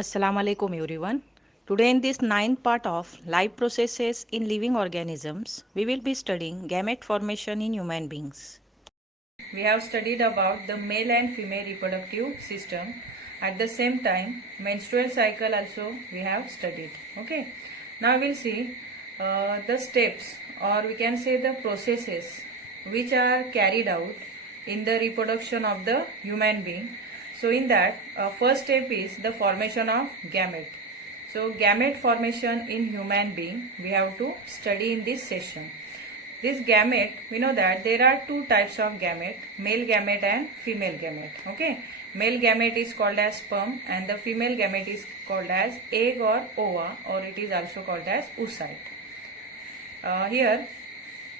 Assalamu alaikum everyone. Today in this ninth part of life processes in living organisms, we will be studying gamete formation in human beings. We have studied about the male and female reproductive system. At the same time, menstrual cycle also we have studied. Okay. Now we will see the steps, or we can say the processes which are carried out in the reproduction of the human being. So in that, first step is the formation of gamete. So gamete formation in human being we have to study in this session. This gamete, we know that there are two types of gamete, male gamete and female gamete. Okay, male gamete is called as sperm and the female gamete is called as egg or ova, or it is also called as oocyte. Here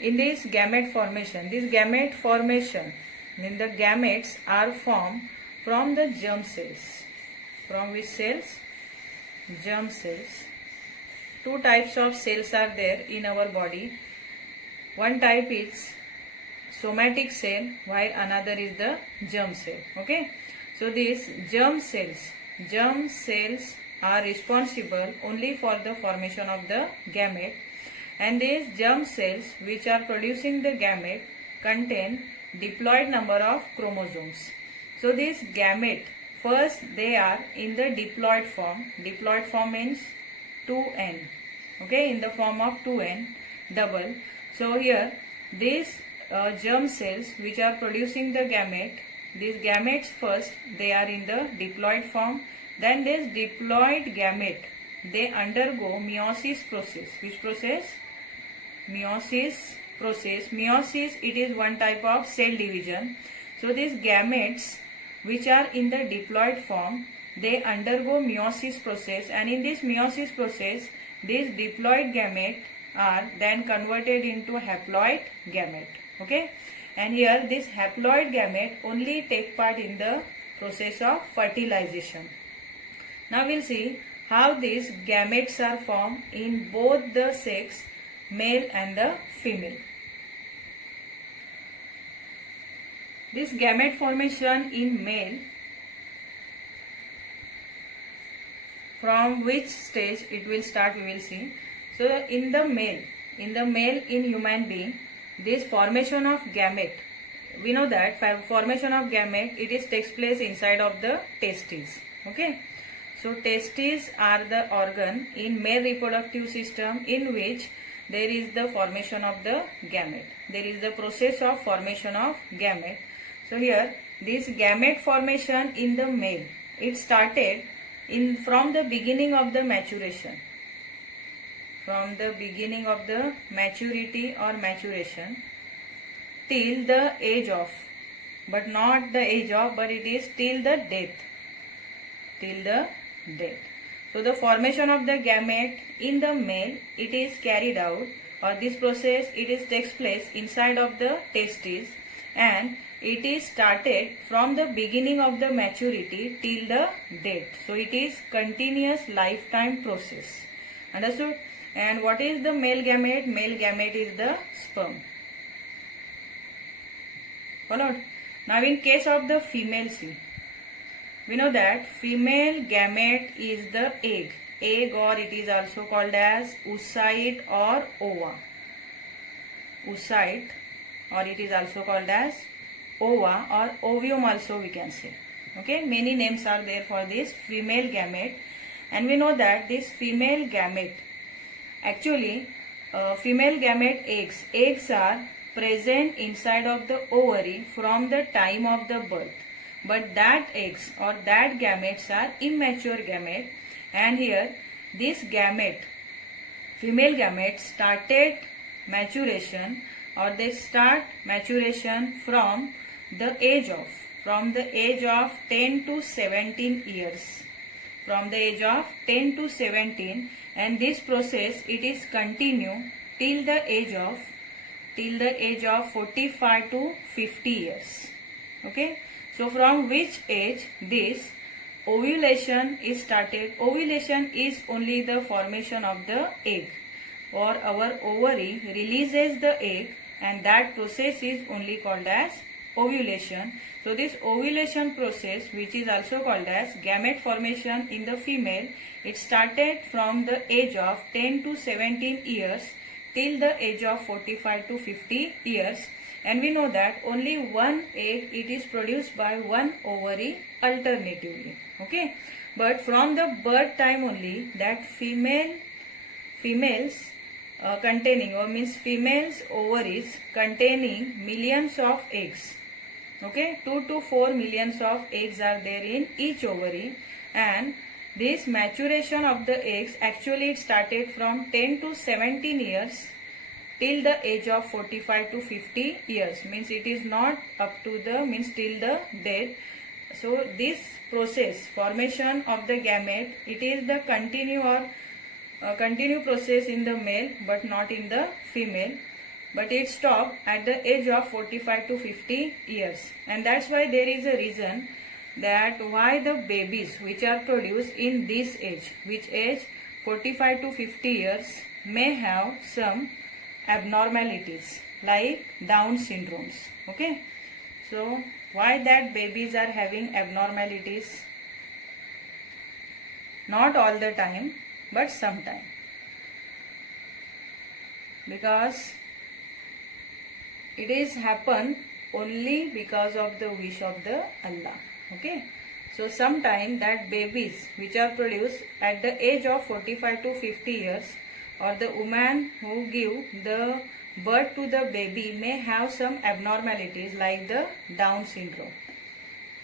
in this gamete formation, in the gametes are formed from the germ cells. From which cells? Germ cells. Two types of cells are there in our body. One type is somatic cell while another is the germ cell. Okay. So these germ cells are responsible only for the formation of the gamete, and these germ cells which are producing the gamete contain diploid number of chromosomes. So this gamete, first they are in the diploid form. Diploid form means 2n. Okay, in the form of 2n double. So here these germ cells which are producing the gamete, these gametes first they are in the diploid form. Then this diploid gamete, they undergo meiosis process. Which process? Meiosis process. Meiosis, it is one type of cell division. So these gametes which are in the diploid form, they undergo meiosis process, and in this meiosis process these diploid gamete are then converted into haploid gamete. Okay, and here this haploid gamete only take part in the process of fertilization. Now we'll see how these gametes are formed in both the sex, male and the female. This gamete formation in male, from which stage it will start we will see. So in the male in human being, this formation of gamete, we know that formation of gamete takes place inside of the testes. Okay, so testes are the organ in male reproductive system in which there is the formation of the gamete. There is the process of formation of gamete. So here this gamete formation in the male, it started from the beginning of the maturation. From the beginning of the maturity or maturation till the age of, but not the age of, but it is till the death. Till the death. So the formation of the gamete in the male, it is carried out, or this process takes place inside of the testes, and it is started from the beginning of the maturity till the death. So it is continuous lifetime process. Understood? And what is the male gamete? Male gamete is the sperm. Followed? Now in case of the female, see, we know that female gamete is the egg, or it is also called as oocyte or ova. Oocyte, or it is also called as ova or ovum also we can say. Okay, many names are there for this female gamete, and we know that this female gamete, actually female gamete eggs are present inside of the ovary from the time of the birth, but that eggs or that gametes are immature gamete, and here this gamete, female gamete, started maturation, or they start maturation from the age of 10 to 17 years. From the age of 10 to 17, and this process it is continue till the age of 45 to 50 years. Okay, so from which age this ovulation is started? Ovulation is only the formation of the egg, or our ovary releases the egg, and that process is only called as ovulation. So this ovulation process, which is also called as gamete formation in the female, it started from the age of 10 to 17 years till the age of 45 to 50 years. And we know that only one egg it is produced by one ovary alternatively. Okay, but from the birth time only, that females containing, or means females ovaries containing millions of eggs. Okay, 2 to 4 millions of eggs are there in each ovary, and this maturation of the eggs actually it started from 10 to 17 years till the age of 45 to 50 years, means it is not up to the, means till the death. So this process, formation of the gamete, it is the continue process in the male but not in the female, but it stopped at the age of 45 to 50 years. And that's why there is a reason that why the babies which are produced in this age, which age 45 to 50 years, may have some abnormalities like Down syndromes. Okay, so why that babies are having abnormalities? Not all the time, but sometime, because it is happen only because of the wish of the Allah. Okay, so sometime that babies which are produced at the age of 45 to 50 years, or the woman who give the birth to the baby may have some abnormalities like the Down syndrome.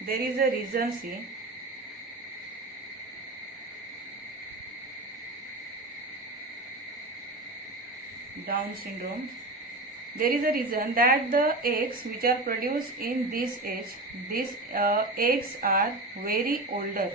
There is a reason, see. Down syndrome. There is a reason that the eggs which are produced in this age, these eggs are very older,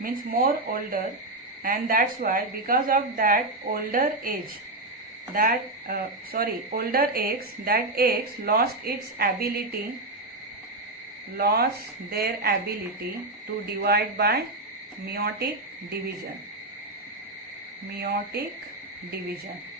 means more older, and that's why because of that older age, older eggs, that eggs lost their ability to divide by meiotic division.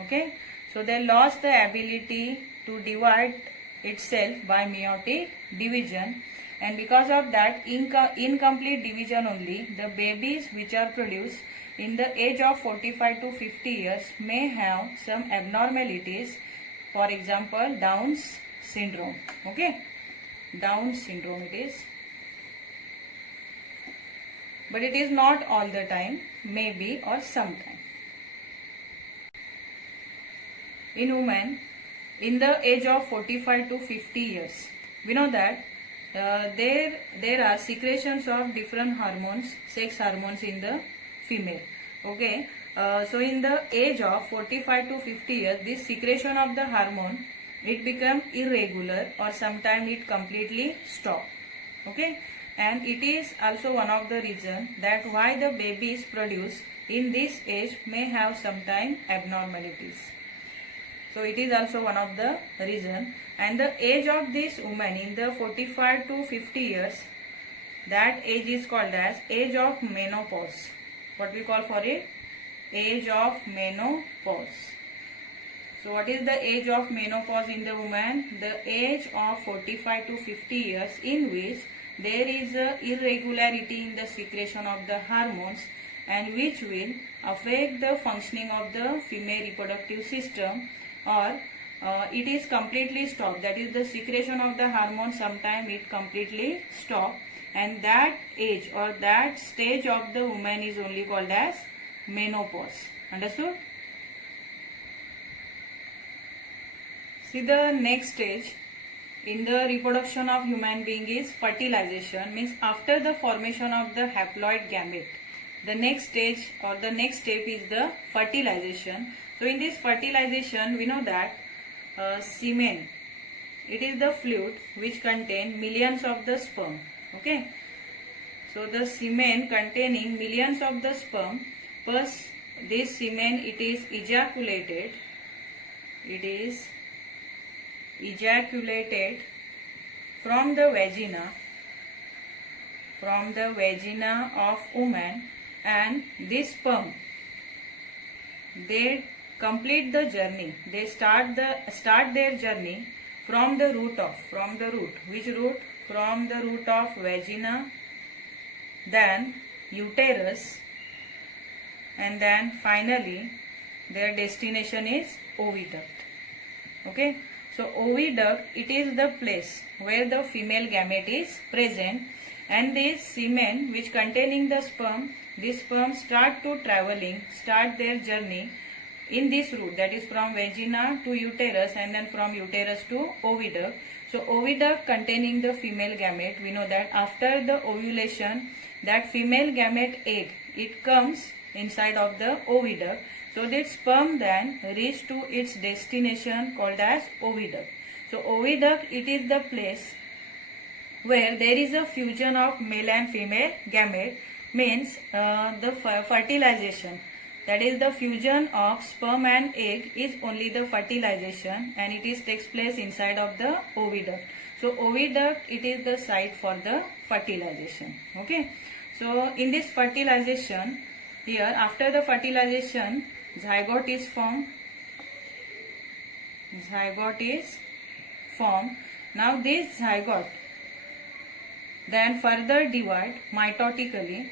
Okay, so they lost the ability to divide itself by meiotic division, and because of that incomplete division only, the babies which are produced in the age of 45 to 50 years may have some abnormalities. For example, Down's syndrome. Okay, Down syndrome it is, but it is not all the time, maybe or sometime. In women in the age of 45 to 50 years, we know that there are secretions of different hormones, sex hormones in the female. Okay, so in the age of 45 to 50 years, this secretion of the hormone, it become irregular, or sometimes it completely stop. Okay, and it is also one of the reason that why the babies produced in this age may have sometime abnormalities. So it is also one of the reason. And the age of this woman in the 45 to 50 years, that age is called as age of menopause. What we call for it? Age of menopause. So what is the age of menopause in the woman? The age of 45 to 50 years in which there is a irregularity in the secretion of the hormones, and which will affect the functioning of the female reproductive system, or it is completely stopped. That is, the secretion of the hormone sometime it completely stop, and that age or that stage of the woman is only called as menopause. Understood? See, the next stage in the reproduction of human being is fertilization, means after the formation of the haploid gamete, the next stage or the next step is the fertilization. So in this fertilization, we know that semen, it is the fluid which contains millions of the sperm. Okay, so the semen containing millions of the sperm, first this semen it is ejaculated from the vagina of woman, and this sperm, they complete the journey. They start their journey from the root, which root? From the root of vagina, then uterus, and then finally their destination is oviduct. Okay, so oviduct, it is the place where the female gamete is present, and this semen which containing the sperm, this sperm start their journey in this route, that is from vagina to uterus and then from uterus to oviduct. So oviduct containing the female gamete, we know that after the ovulation, that female gamete egg, it comes inside of the oviduct. So this sperm then reach to its destination called as oviduct. So oviduct, it is the place where there is a fusion of male and female gamete, means the fertilization, that is the fusion of sperm and egg is only the fertilization, and it is takes place inside of the oviduct. So oviduct, it is the site for the fertilization. Okay, so in this fertilization, here after the fertilization, zygote is formed. Now this zygote then further divide mitotically.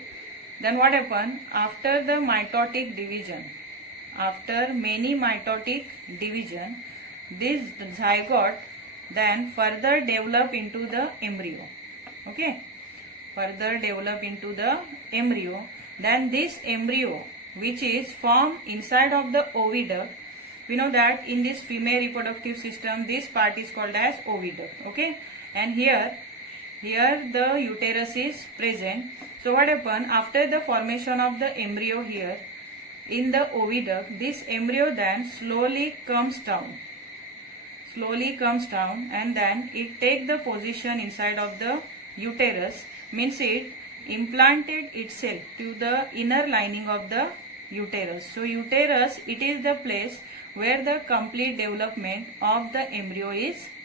Then what happen? After the mitotic division, after many mitotic division, this zygote then further develop into the embryo. Okay, further develop into the embryo. Then this embryo, which is formed inside of the oviduct, we know that in this female reproductive system, this part is called as oviduct. Okay, and here the uterus is present. So what happen? After the formation of the embryo here in the oviduct, this embryo then slowly comes down, and then it take the position inside of the uterus, means it implanted itself to the inner lining of the uterus. So uterus, it is the place where the complete development of the embryo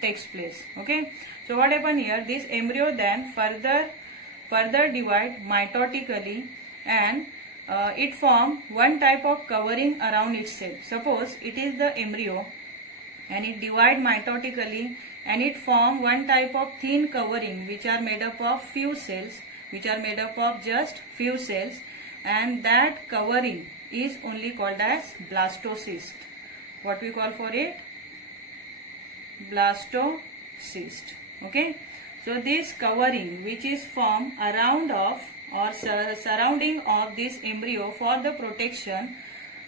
takes place. Okay, so what happen here? This embryo then further divide mitotically, and it form one type of covering around itself. Suppose it is the embryo and it divide mitotically and it form one type of thin covering which are made up of just few cells, and that covering is only called as blastocyst. What we call for it? Blastocyst. Okay, so this covering which is formed around of or surrounding of this embryo for the protection,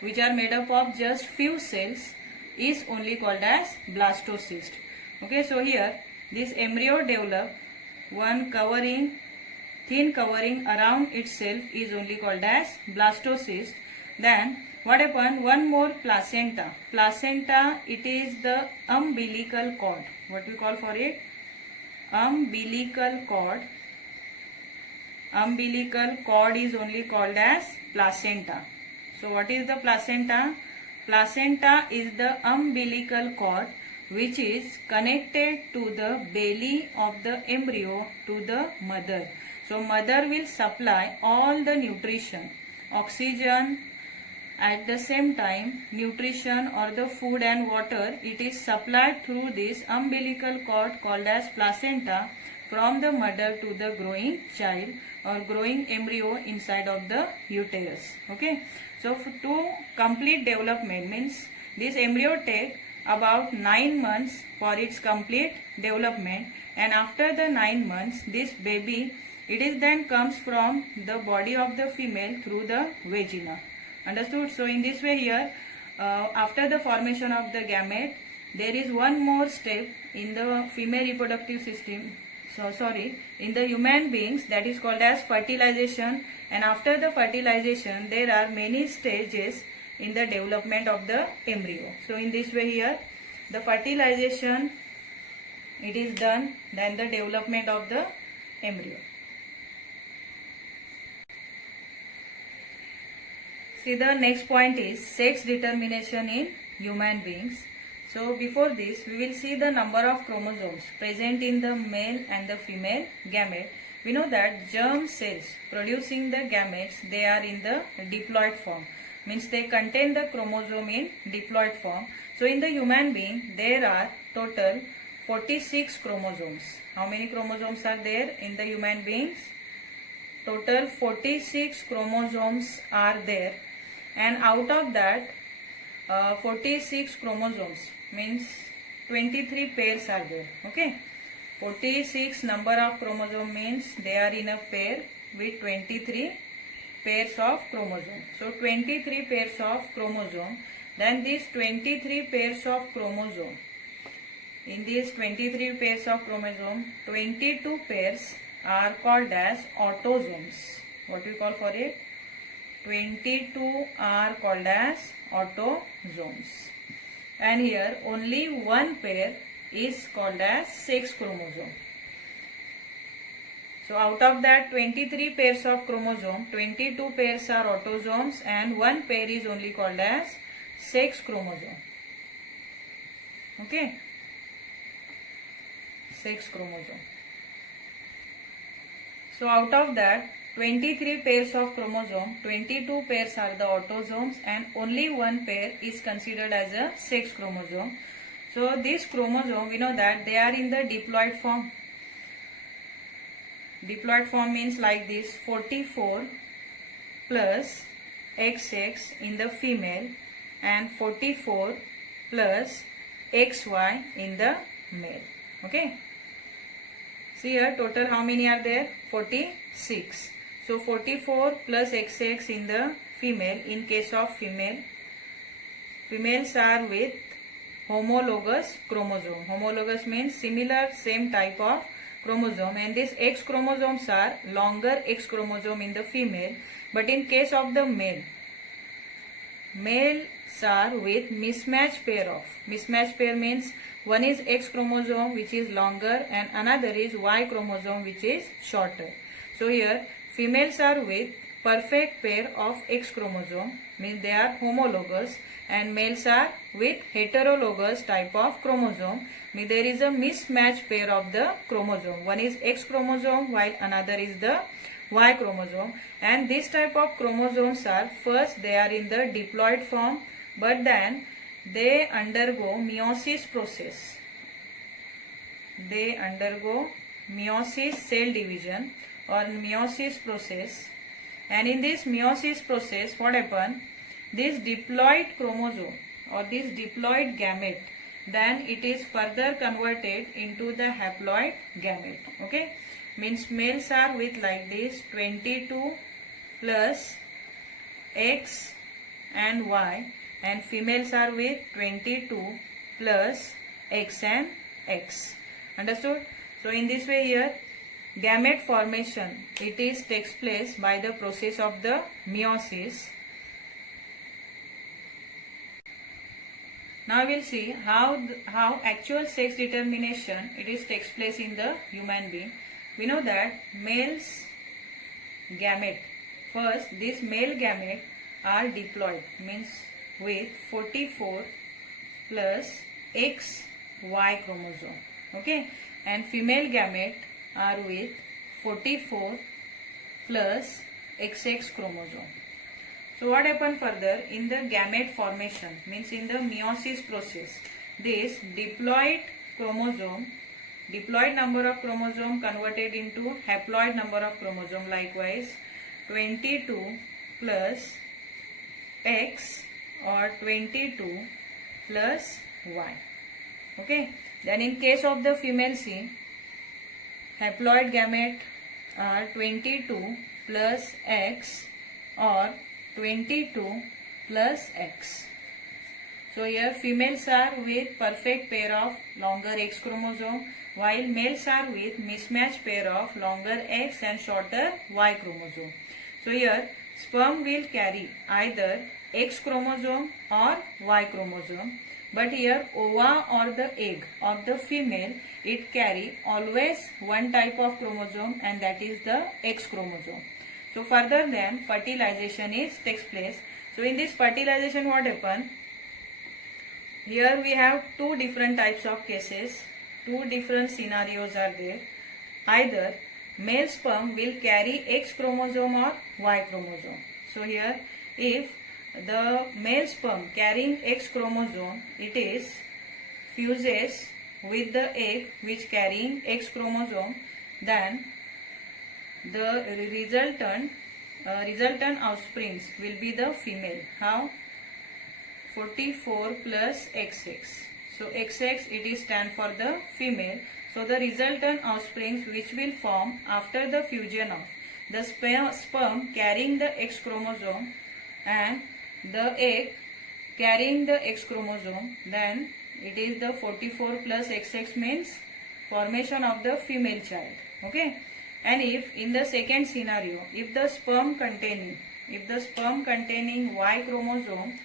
which are made up of just few cells, is only called as blastocyst. Okay, so here this embryo develop one thin covering around itself is only called as blastocyst. Then what happen? One more placenta. Placenta, it is the umbilical cord. What we call for it? Umbilical cord. Umbilical cord is only called as placenta. So what is the placenta? Placenta is the umbilical cord which is connected to the belly of the embryo to the mother. So mother will supply all the nutrition, oxygen, at the same time nutrition or the food and water, it is supplied through this umbilical cord called as placenta from the mother to the growing child or growing embryo inside of the uterus. Okay, so to complete development, means this embryo take about 9 months for its complete development, and after the 9 months this baby, it is then comes from the body of the female through the vagina. Understood? So in this way here, after the formation of the gamete, there is one more step in the female reproductive system, in the human beings, that is called as fertilization. And after the fertilization, there are many stages in the development of the embryo. So in this way here, the fertilization, it is done, then the development of the embryo. See, the next point is sex determination in human beings. So before this, we will see the number of chromosomes present in the male and the female gamete. We know that germ cells producing the gametes, they are in the diploid form, means they contain the chromosome in diploid form. So in the human being, there are total 46 chromosomes. How many chromosomes are there in the human beings? Total 46 chromosomes are there, and out of that 46 chromosomes means 23 pairs are there. Okay, 46 number of chromosome means they are in a pair with 23 pairs of chromosome. So 23 pairs of chromosome. Then these 23 pairs of chromosome. In these 23 pairs of chromosome, 22 pairs are called as autosomes. What we call for it? 22 are called as autosomes. And here only one pair is called as sex chromosome. So out of that 23 pairs of chromosome, 22 pairs are autosomes and one pair is only called as sex chromosome. Okay, sex chromosome. So out of that 23 pairs of chromosome, 22 pairs are the autosomes and only one pair is considered as a sex chromosome. So this chromosome, we know that they are in the diploid form. Diploid form means like this: 44 plus XX in the female and 44 plus XY in the male. Okay. See here, total how many are there? 46. So 44 plus XX in the female. In case of female, females are with homologous chromosome. Homologous means similar, same type of chromosome, and these X chromosomes are longer X chromosome in the female. But in case of the male, males are with mismatch pair of. Mismatch pair means one is X chromosome which is longer and another is Y chromosome which is shorter. So here females are with perfect pair of X chromosome, means they are homologous, and males are with heterologous type of chromosome, means there is a mismatch pair of the chromosome. One is X chromosome while another is the Y chromosome, and this type of chromosomes are, first they are in the diploid form, but then they undergo meiosis process. They undergo meiosis, cell division or meiosis process, and in this meiosis process what happen? This diploid chromosome or this diploid gamete, then it is further converted into the haploid gamete. Okay, means males are with like this 22 plus X and Y, and females are with 22 plus X and X. Understood? So in this way here gamete formation, it is takes place by the process of the meiosis. Now we will see how actual sex determination it is takes place in the human being. We know that males gamete, first this male gamete are diploid, means with 44 plus XY chromosome. Okay, and female gamete are with 44 plus XX chromosome. So what happened further in the gamete formation, means in the meiosis process, this diploid chromosome, diploid number of chromosome converted into haploid number of chromosome, likewise 22 plus X or 22 plus Y. Okay, then in case of the female, see, haploid gamete are 22 plus X or 22 plus X. So here females are with perfect pair of longer X chromosome, while males are with mismatched pair of longer X and shorter Y chromosome. So here sperm will carry either X chromosome or Y chromosome, but here ova or the egg of the female, it carry always one type of chromosome, and that is the X chromosome. So further then fertilization takes place. So in this fertilization what happen? Here we have two different types of cases, two different scenarios are there. Either male sperm will carry X chromosome or Y chromosome. So here if the male sperm carrying X chromosome, it is fuses with the egg which carrying X chromosome, then the resultant offsprings will be the female. How? 44 plus XX. So XX it is stand for the female. So the resultant offsprings which will form after the fusion of the sperm carrying the X chromosome and the egg carrying the X chromosome, then it is the 44 plus XX means formation of the female child. Okay. And if in the second scenario, if the sperm containing Y chromosome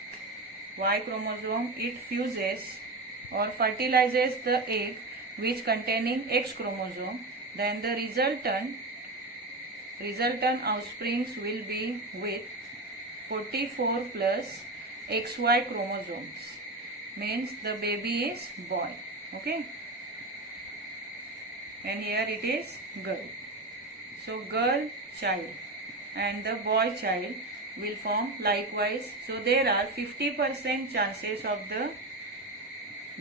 it fuses or fertilizes the egg which containing X chromosome, then the resultant offsprings will be with 44 plus XY chromosomes, means the baby is boy. Okay. And here it is girl. So girl child and the boy child will form likewise. So there are 50% chances of the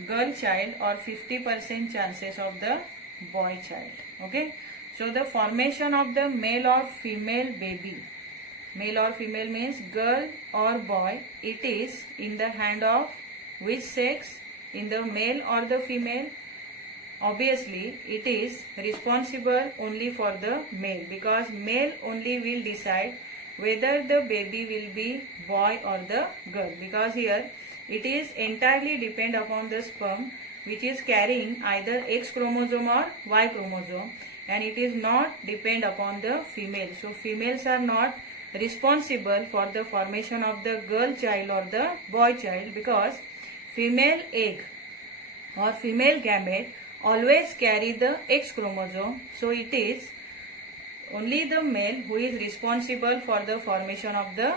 girl child or 50% chances of the boy child. Okay. So the formation of the male or female baby, male or female means girl or boy, it is in the hand of which sex, in the male or the female? Obviously it is responsible only for the male, because male only will decide whether the baby will be boy or the girl, because here it is entirely depend upon the sperm which is carrying either X chromosome or Y chromosome, and it is not depend upon the female. So females are not responsible for the formation of the girl child or the boy child, because female egg or female gamete always carry the X chromosome. So it is only the male who is responsible for the formation of the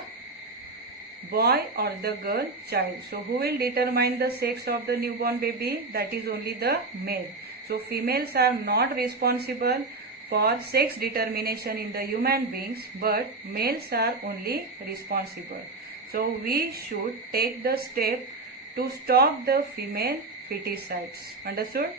boy or the girl child. So who will determine the sex of the newborn baby? That is only the male. So females are not responsible for sex determination in the human beings, but males are only responsible. So we should take the step to stop the female feticides. Understood?